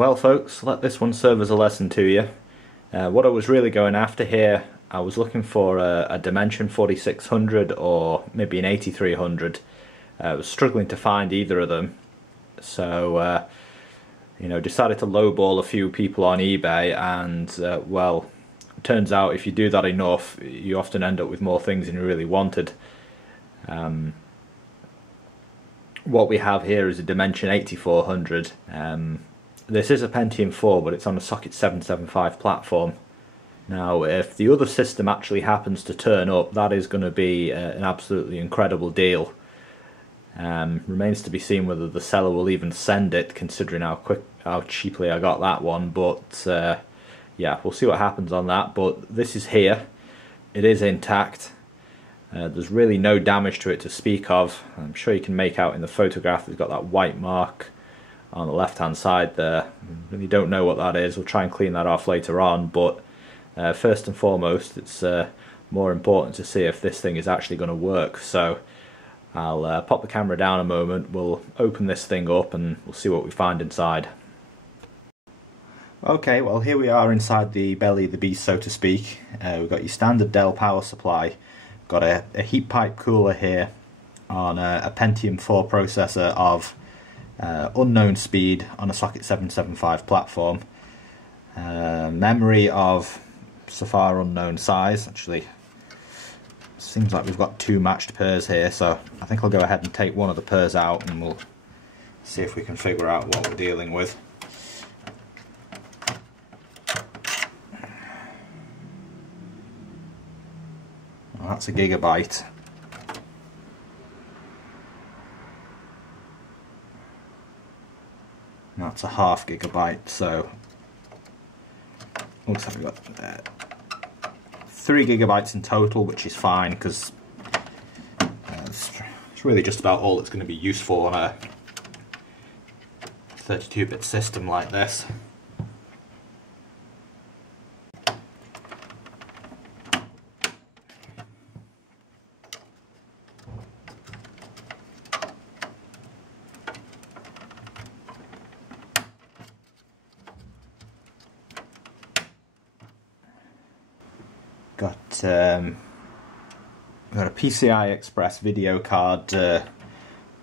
Well folks, let this one serve as a lesson to you. What I was really going after here, I was looking for a Dimension 4600 or maybe an 8300. I was struggling to find either of them, so decided to lowball a few people on eBay, and well, it turns out if you do that enough, you often end up with more things than you really wanted. What we have here is a Dimension 8400. This is a Pentium 4, but it's on a socket 775 platform. Now, if the other system actually happens to turn up, that is going to be an absolutely incredible deal. Remains to be seen whether the seller will even send it, considering how cheaply I got that one. But yeah, we'll see what happens on that. But this is here. It is intact. There's really no damage to it to speak of. I'm sure you can make out in the photograph it's got that white mark on the left hand side there. Really don't know what that is. We'll try and clean that off later on, but first and foremost it's more important to see if this thing is actually going to work. So I'll pop the camera down a moment, we'll open this thing up and we'll see what we find inside. Okay, well here we are inside the belly of the beast, so to speak. We've got your standard Dell power supply, got a heat pipe cooler here on a Pentium 4 processor of unknown speed on a socket 775 platform. Memory of so far unknown size. Actually, seems like we've got two matched pairs here, so I think I'll go ahead and take one of the pairs out and we'll see if we can figure out what we're dealing with. Well, that's a gigabyte. That's a half gigabyte, so looks like we've got 3 gigabytes in total, which is fine because it's really just about all that's going to be useful on a 32-bit system like this. Got a PCI Express video card,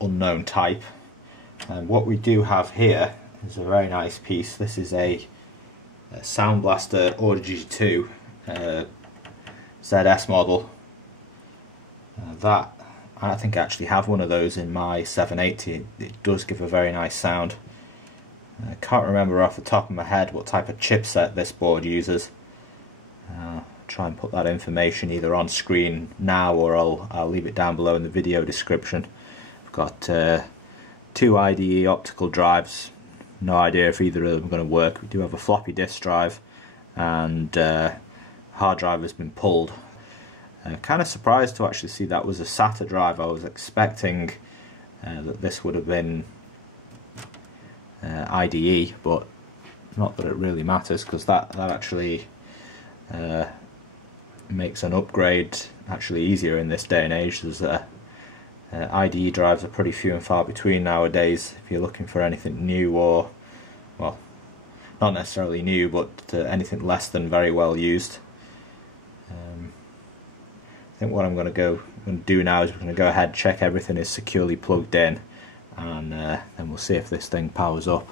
unknown type. And what we do have here is a very nice piece. This is a Sound Blaster Audio 2 ZS model. That I think I actually have one of those in my 780. It does give a very nice sound. I can't remember off the top of my head what type of chipset this board uses. Try and put that information either on screen now or I'll leave it down below in the video description. I've got 2 IDE optical drives, no idea if either of them are going to work. We do have a floppy disk drive, and hard drive has been pulled. Kind of surprised to actually see that was a SATA drive. I was expecting that this would have been IDE, but not that it really matters, because that actually makes an upgrade actually easier in this day and age. There's IDE drives are pretty few and far between nowadays if you're looking for anything new, or well, not necessarily new, but anything less than very well used. I think what I'm going to do now is we're going to go ahead and check everything is securely plugged in, and then we'll see if this thing powers up.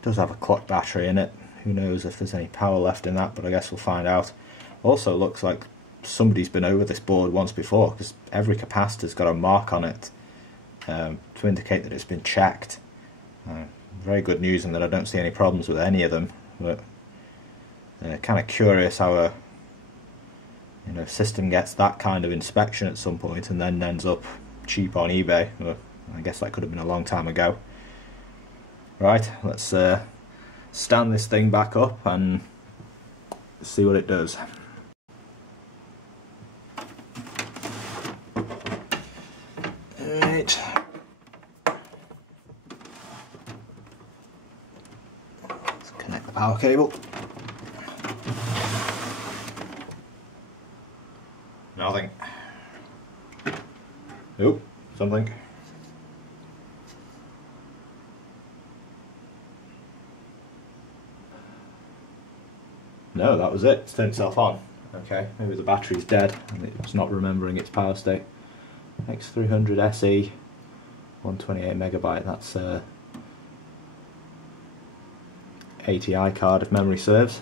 Does have a clock battery in it. Who knows if there's any power left in that, but I guess we'll find out. Also looks like somebody's been over this board once before, because every capacitor's got a mark on it to indicate that it's been checked. Very good news in that I don't see any problems with any of them, but kind of curious how You know, if system gets that kind of inspection at some point and then ends up cheap on eBay, well, I guess that could have been a long time ago. Right, let's stand this thing back up and see what it does. Right. Let's connect the power cable. Nothing. Oh, something. No, that was it. It's turned itself on. Okay, maybe the battery's dead and it's not remembering its power state. X300 SE, 128 megabyte. That's a ATI card if memory serves.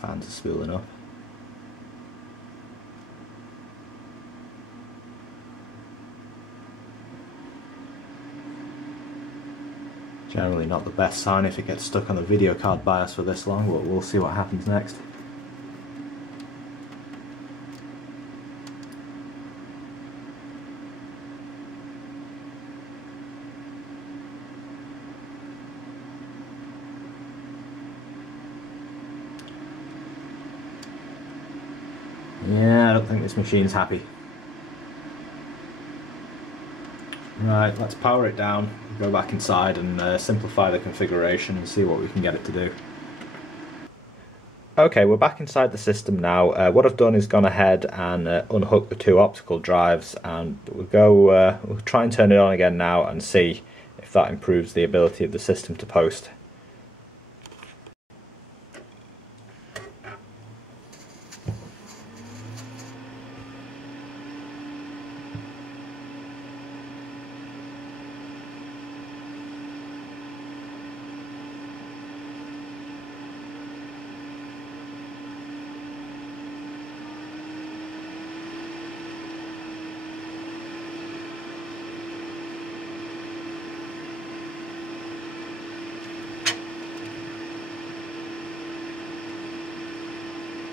Fans are spooling up. Generally not the best sign if it gets stuck on the video card BIOS for this long, but we'll see what happens next. Yeah, I don't think this machine's happy. Right, let's power it down, go back inside and simplify the configuration and see what we can get it to do. Okay, we're back inside the system now. What I've done is gone ahead and unhook the two optical drives, and we'll try and turn it on again now and see if that improves the ability of the system to post.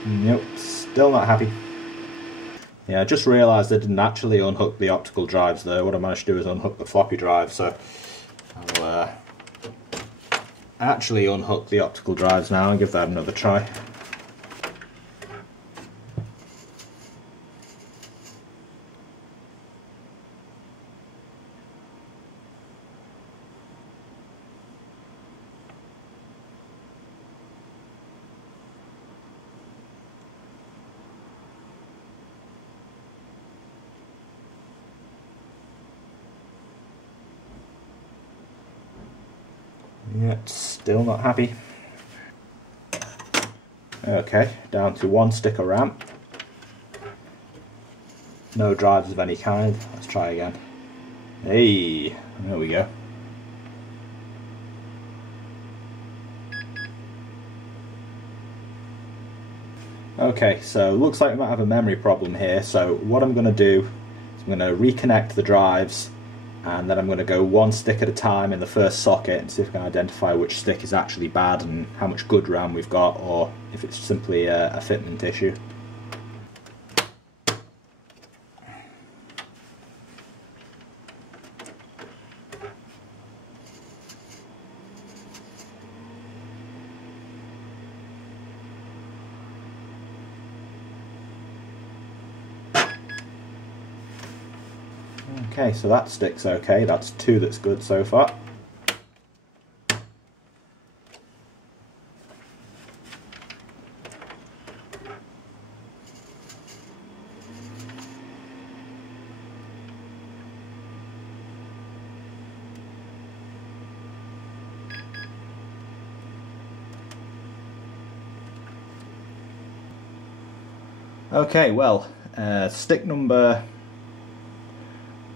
Nope, still not happy. Yeah, I just realised I didn't actually unhook the optical drives there. What I managed to do is unhook the floppy drive, so I'll actually unhook the optical drives now and give that another try. Yet still not happy. Okay, down to one stick of RAM. No drives of any kind. Let's try again. Hey, there we go. Okay, so looks like we might have a memory problem here. So what I'm going to do is I'm going to reconnect the drives, and then I'm going to go one stick at a time in the first socket and see if I can identify which stick is actually bad and how much good RAM we've got, or if it's simply a fitment issue. Okay, so that stick's okay, that's two that's good so far. Okay, well, stick number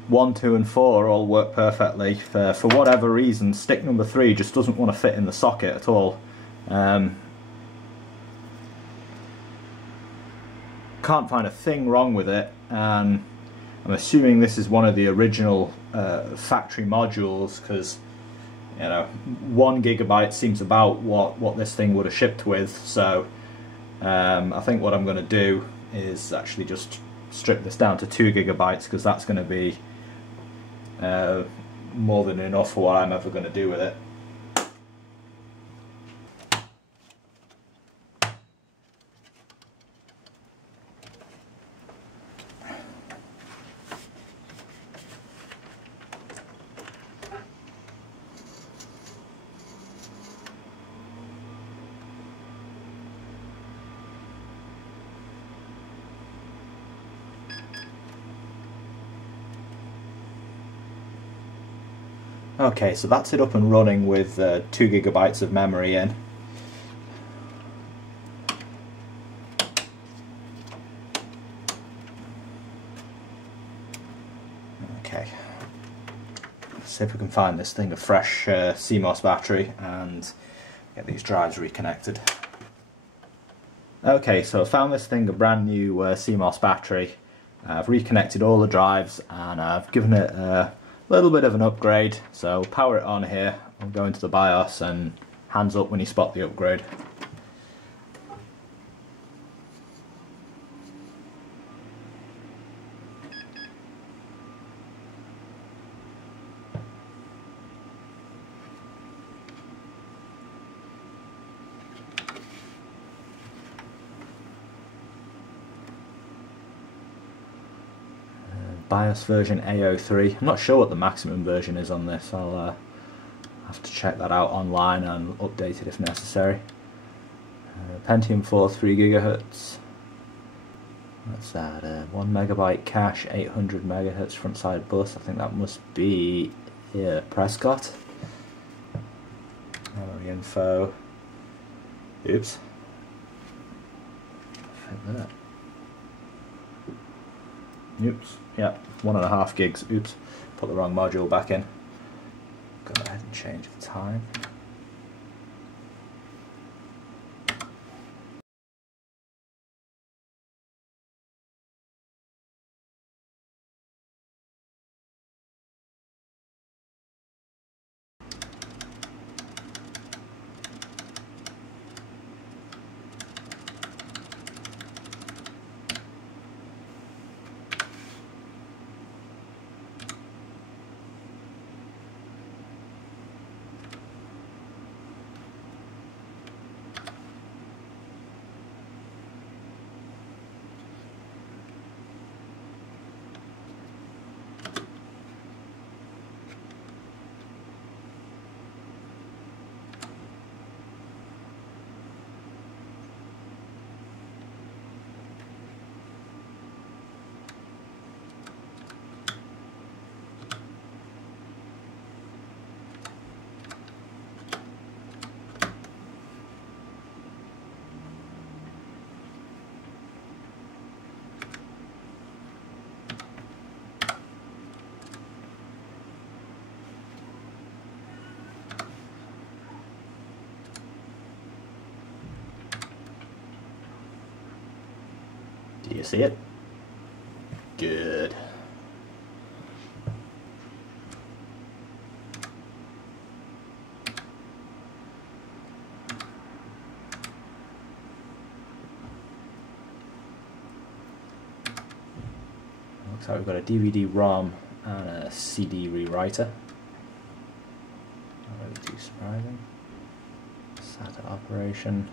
1, 2 and 4 all work perfectly. For whatever reason, stick number 3 just doesn't want to fit in the socket at all. Can't find a thing wrong with it, and I'm assuming this is one of the original factory modules, because You know, 1 gigabyte seems about what this thing would have shipped with. So I think what I'm going to do is actually just strip this down to 2 gigabytes, because that's going to be more than enough for what I'm ever going to do with it. Okay, so that's it up and running with 2 gigabytes of memory in. Okay, let's see if we can find this thing a fresh CMOS battery and get these drives reconnected. Okay, so I found this thing a brand new CMOS battery. I've reconnected all the drives and I've given it a little bit of an upgrade. So power it on here, I'll go into the BIOS and hands up when you spot the upgrade. BIOS version A03. I'm not sure what the maximum version is on this. I'll have to check that out online and update it if necessary. Pentium 4 3 GHz. What's that? 1 megabyte cache, 800 MHz front side bus. I think that must be Prescott. Memory info. Oops. Oops. Yeah, 1.5 gigs. Oops. Put the wrong module back in. Go ahead and change the time. Do you see it? Good. Looks like we've got a DVD-ROM and a CD rewriter. Not really too surprising. SATA operation.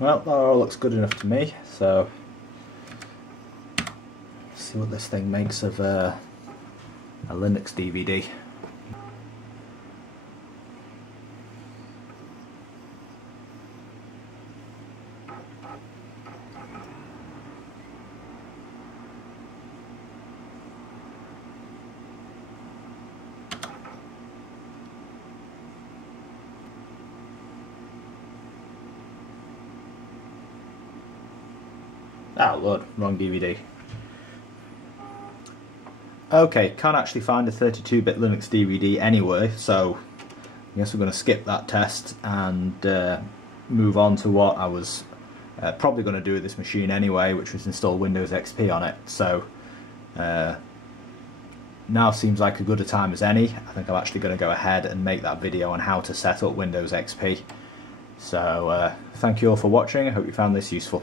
Well, that all looks good enough to me, so let's see what this thing makes of a Linux DVD. Oh Lord, wrong DVD. Okay, can't actually find a 32-bit Linux DVD anyway, so I guess we're going to skip that test and move on to what I was probably going to do with this machine anyway, which was install Windows XP on it. So now seems like as good a time as any. I think I'm actually going to go ahead and make that video on how to set up Windows XP. So thank you all for watching. I hope you found this useful.